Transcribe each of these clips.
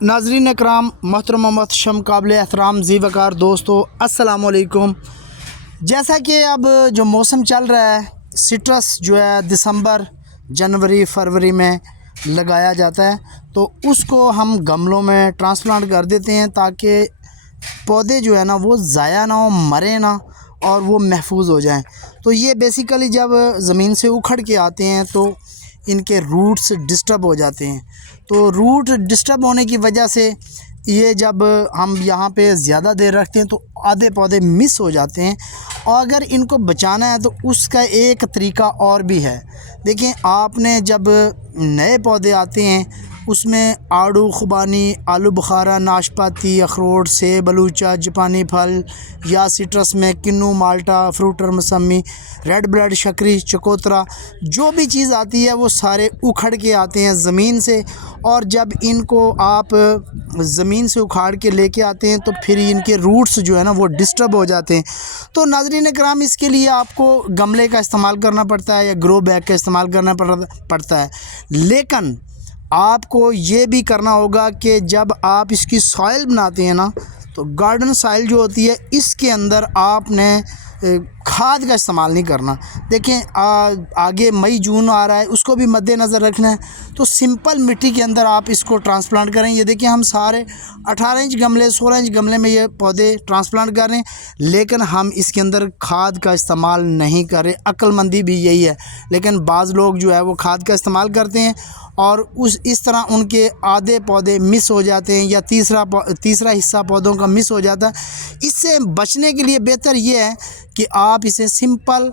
नाज़रीन इकराम, मोहतरम मोहतशम काबिल एहतराम ज़ी वक़ार दोस्तों, अस्सलाम वालेकुम। जैसा कि अब जो मौसम चल रहा है, सिट्रस जो है दिसंबर जनवरी फरवरी में लगाया जाता है, तो उसको हम गमलों में ट्रांसप्लांट कर देते हैं ताकि पौधे जो है ना वो ज़ाया ना हो, मरे ना और वो महफूज हो जाएं। तो ये बेसिकली जब ज़मीन से उखड़ के आते हैं तो इनके रूट्स डिस्टर्ब हो जाते हैं। तो रूट डिस्टर्ब होने की वजह से ये जब हम यहाँ पे ज़्यादा देर रखते हैं तो आधे पौधे मिस हो जाते हैं। और अगर इनको बचाना है तो उसका एक तरीका और भी है। देखिए, आपने जब नए पौधे आते हैं उसमें आड़ू, खुबानी, आलू बुखारा, नाशपाती, अखरोट, सेब, बलूचा, जापानी फल या सिट्रस में किन्नू, माल्टा, फ्रूटर, मौसमी, रेड ब्लड, शक्करी, चकोतरा, जो भी चीज़ आती है वो सारे उखड़ के आते हैं ज़मीन से। और जब इनको आप ज़मीन से उखाड़ के लेके आते हैं तो फिर इनके रूट्स जो है ना वो डिस्टर्ब हो जाते हैं। तो नाज़रीन कराम, इसके लिए आपको गमले का इस्तेमाल करना पड़ता है या ग्रो बैग का इस्तेमाल करना पड़ता है। लेकिन आपको ये भी करना होगा कि जब आप इसकी सॉइल बनाते हैं ना, तो गार्डन सॉइल जो होती है इसके अंदर आपने खाद का इस्तेमाल नहीं करना। देखें, आगे मई जून आ रहा है, उसको भी मद्देनज़र रखना है। तो सिंपल मिट्टी के अंदर आप इसको ट्रांसप्लांट करें। ये देखिए, हम सारे 18 इंच गमले, 16 इंच गमले में ये पौधे ट्रांसप्लांट कर रहे हैं, लेकिन हम इसके अंदर खाद का इस्तेमाल नहीं कर रहे। अक्लमंदी भी यही है, लेकिन बाज़ लोग जो है वो खाद का इस्तेमाल करते हैं और इस तरह उनके आधे पौधे मिस हो जाते हैं या तीसरा हिस्सा पौधों का मिस हो जाता है। इससे बचने के लिए बेहतर ये है कि आप इसे सिंपल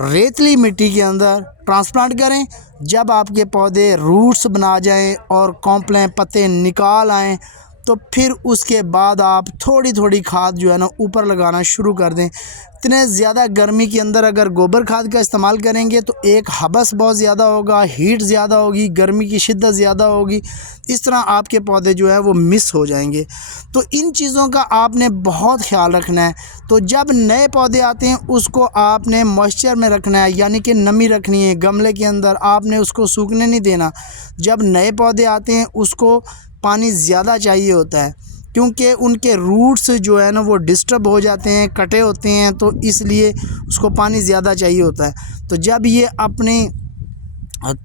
रेतली मिट्टी के अंदर ट्रांसप्लांट करें। जब आपके पौधे रूट्स बना जाएं और कॉम्प्लें पत्ते निकाल आएँ, तो फिर उसके बाद आप थोड़ी थोड़ी खाद जो है ना ऊपर लगाना शुरू कर दें। इतने ज़्यादा गर्मी के अंदर अगर गोबर खाद का इस्तेमाल करेंगे तो एक हबस बहुत ज़्यादा होगा, हीट ज़्यादा होगी, गर्मी की शिद्दत ज़्यादा होगी। इस तरह आपके पौधे जो है वो मिस हो जाएंगे। तो इन चीज़ों का आपने बहुत ख्याल रखना है। तो जब नए पौधे आते हैं उसको आपने मॉइस्चर में रखना है, यानी कि नमी रखनी है गमले के अंदर, आपने उसको सूखने नहीं देना। जब नए पौधे आते हैं उसको पानी ज़्यादा चाहिए होता है, क्योंकि उनके रूट्स जो है ना वो डिस्टर्ब हो जाते हैं, कटे होते हैं, तो इसलिए उसको पानी ज़्यादा चाहिए होता है। तो जब ये अपने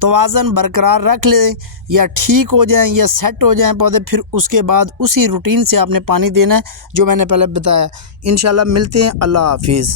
तवाज़न बरकरार रख ले या ठीक हो जाएं या सेट हो जाएं पौधे, फिर उसके बाद उसी रूटीन से आपने पानी देना है जो मैंने पहले बताया। इंशाल्लाह मिलते हैं। अल्लाह हाफिज़।